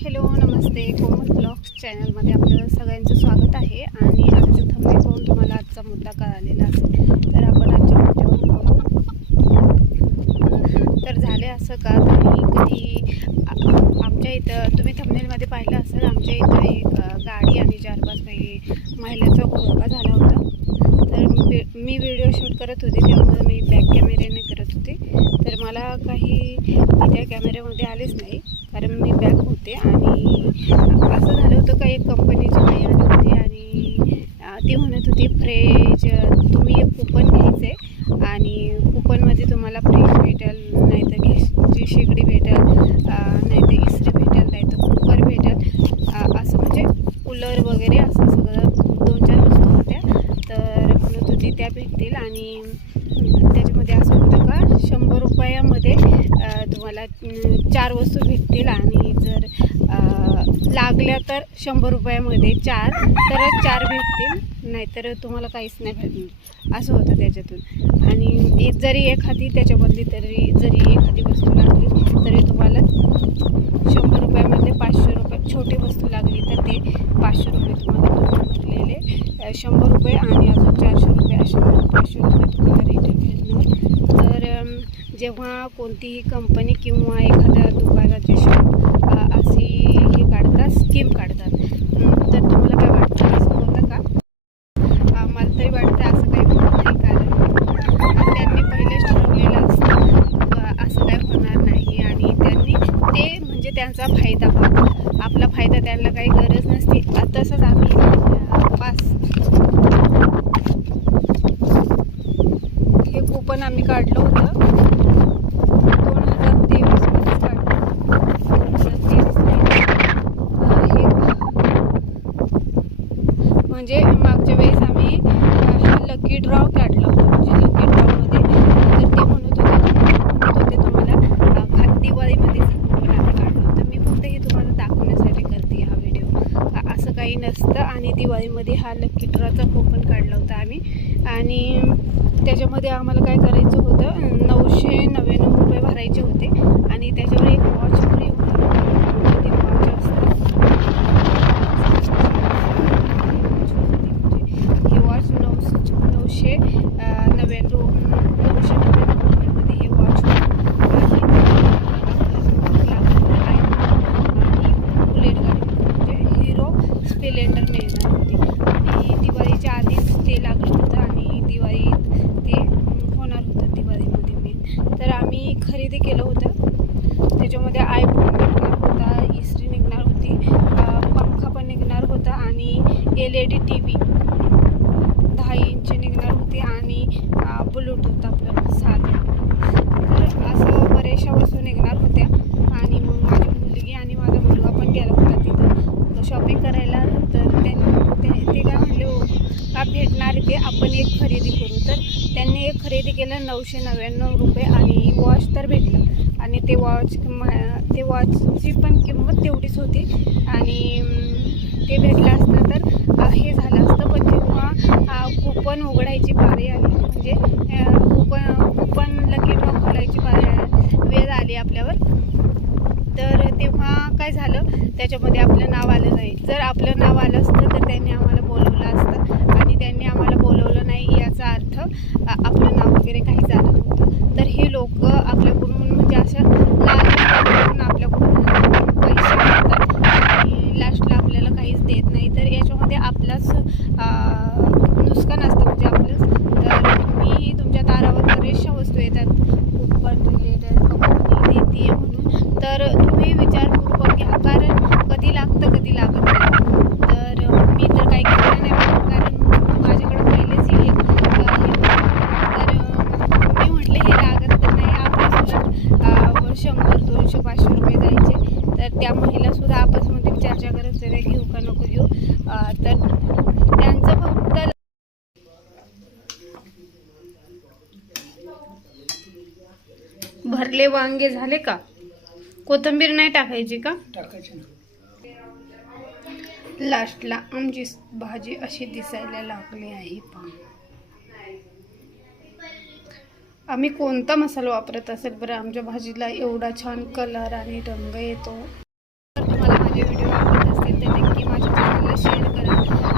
Hello नमस्ते. कोमल blogs चॅनलमध्ये आपलं सगळ्यांचं स्वागत आहे. आणि आजचं थंबे पाहून तुम्हाला आजचा मुद्दा कळालेला असेल तर आपण आजच्या मुद्द्यावर पाहू तर झाले असं का? तुम्ही कधी आमच्या इथं तुम्ही थंबनेलमध्ये पाहिलं असेल आमच्या इथं एक गाडी आणि चार पाच काही महिलांचा घोळका झाला होता. तर मी व्हिडिओ शूट करत होते त्यामुळे मी बॅक कॅमेऱ्याने करत होते. तर मला काही त्या कॅमेऱ्यामध्ये आलेच नाही. होते आणि असं झालं होतं का एक कंपनीची बाई आली होती आणि ती म्हणत होती फ्रेज तुम्ही एक कुपन घ्यायचं आहे आणि कुपनमध्ये तुम्हाला फ्रेज भेटेल नाही तर गॅसची शेगडी भेटेल नाही तर इस्त्री भेटेल नाही तर कुकर भेटेल असं म्हणजे कूलर वगैरे असं सगळं दोन चार वस्तू होत्या. तर म्हणत होती त्या भेटतील आणि त्याच्यामध्ये असं होतं का शंभर रुपयामध्ये मला तुम्हाला चार वस्तू भेटतील आणि जर लागल्या तर शंभर रुपयामध्ये चार तर चार भेटतील नाहीतर तुम्हाला काहीच नाही भेटणार. असं होतं त्याच्यातून. आणि एक जरी एखादी त्याच्यामधली तरी जरी एखादी वस्तू लागली तरी तुम्हाला शंभर रुपयामध्ये पाचशे रुपये छोटी वस्तू लागली तर ते पाचशे रुपये तुम्हाला भेटलेले. शंभर रुपये आणि अजून चारशे रुपये असे पाचशे रुपये तुम्हाला रिटर्न भेटणार. जेव्हा कोणतीही कंपनी किंवा एखाद्या दुकानाचे शॉप अशी हे काढतात स्कीम काढतात तर तुम्हाला काय वाटतं? असं होतं का? मला तरी वाटतं असं काही होत नाही कारण त्यांनी पहिलेच ठरवलेलं असतं असं काय होणार नाही. आणि त्यांनी ते म्हणजे त्यांचा फायदा व्हावा. आपला फायदा त्यांना काही गरज नसते. तसंच आम्ही पास हे कुपन आम्ही काढ होतं दोन हजार तेवीसमध्येच काढलं दोन हजार तेवीस नाही अं, हे म्हणजे मागच्या वेळेस आम्ही अं, हा लकी ड्रॉ काढला होता. म्हणजे लकी ड्रॉमध्ये तर ते म्हणत होते म्हणत होते तुम्हाला अं, दिवाळीमध्ये काढलं होतं. मी फक्त हे तुम्हाला दाखवण्यासाठी करते हा व्हिडिओ असं काही नसतं. आणि दिवाळीमध्ये हा लकी ड्रॉचा कोपन काढला होता आम्ही. आणि त्याच्यामध्ये आम्हाला काय करायचं होतं नऊशे नव्याण्णव रुपये भरायचे होते आणि त्याच्यावर एक वॉच फ्री होता म्हणजे ते वॉच असतं हे वॉच नऊशे नऊशे अं, नव्याण्णव नऊशे नव्याण्णव रुपयामध्ये हे वॉच आणि बुलेट गाडी म्हणजे हिरो स्प्लेंडर मिळणार होती आणि दिवाळीच्या आधीच ते लागलं होतं आणि दिवाळीत ते होणार होतं दिवाळीमध्ये मी तर आम्ही खरेदी केलं होतं त्याच्यामध्ये आयफोन निघणार होता इस्त्री निघणार होती पंखा पण निघणार होता आणि L E D T V दहा इंच निघणार होती आणि ब्लूटूथ आपलं साधा. तर असं बऱ्याचशा वस्तू निघणार होत्या. आणि मग माझी मुलगी आणि माझा मुलगा पण गेला होता तिथं. शॉपिंग करायला तर त्यांनी ते ते काय म्हणले हो का भेटणार ते? आपण एक खरेदी करू. तर त्यांनी एक खरेदी केलं नऊशे नव्याण्णव रुपये आणि वॉच तर भेटलं. आणि ते वॉच ते वॉचची पण किंमत तेवढीच होती. आणि अं, ते भेटलं असतं तर अं, हे झालं असतं पण जेव्हा कुपन उघडायची पारी आली म्हणजे कुपन कुपन लकी ड्रॉ खोलायची पारी वेळ आली आपल्यावर. तर तेव्हा काय झालं? त्याच्यामध्ये आपलं नाव आलं नाही. जर आपलं नाव आलं असतं तर त्यांनी आम्हाला बोलवलं असतं आणि त्यांनी आम्हाला बोलवलं नाही याचा अर्थ अ, आपलं नाव वगैरे काही झालं नव्हतं तर हे लोक आपल्याकडून म्हणजे असं लालच आपल्याकडून पैसे घेतात आणि लास्टला आपल्याला काहीच देत नाही तर याच्यामध्ये आपलाच अ, नुकसान असतं म्हणजे आपलंच तर तुम्ही तुमच्या दारावर बरेचशा वस्तू येतात कुपन रिलेटेड कंपनी देते म्हणून तर तुम्ही विचारपूर्वक घ्या कारण कधी लागतं कधी लागत नाही तर मी तर काही केलं नाही कारण माझ्याकडे पहिलेच हे अ, हे होतं. तर अ, मी म्हटलं हे लागत तर नाही आपल्याच उलट अ, शंभर दोनशे पाचशे रुपये जायचे तर त्या महिलासुद्धा आपसमध्ये चर्चा करत होत्या घेऊ का नको घेऊ? तर त्यांचं फक्त भरले वांगे झाले का? कोथिंबीर नाही टाकायची का? टाकायचे लास्टला आमची भाजी अशी दिसायला लागली आहे पहा. आम्ही कोणता मसाला वापरत असेल बरं? आमच्या भाजीला एवढा छान कलर आणि रंग येतो. 料理を助けてできました。美味しいから。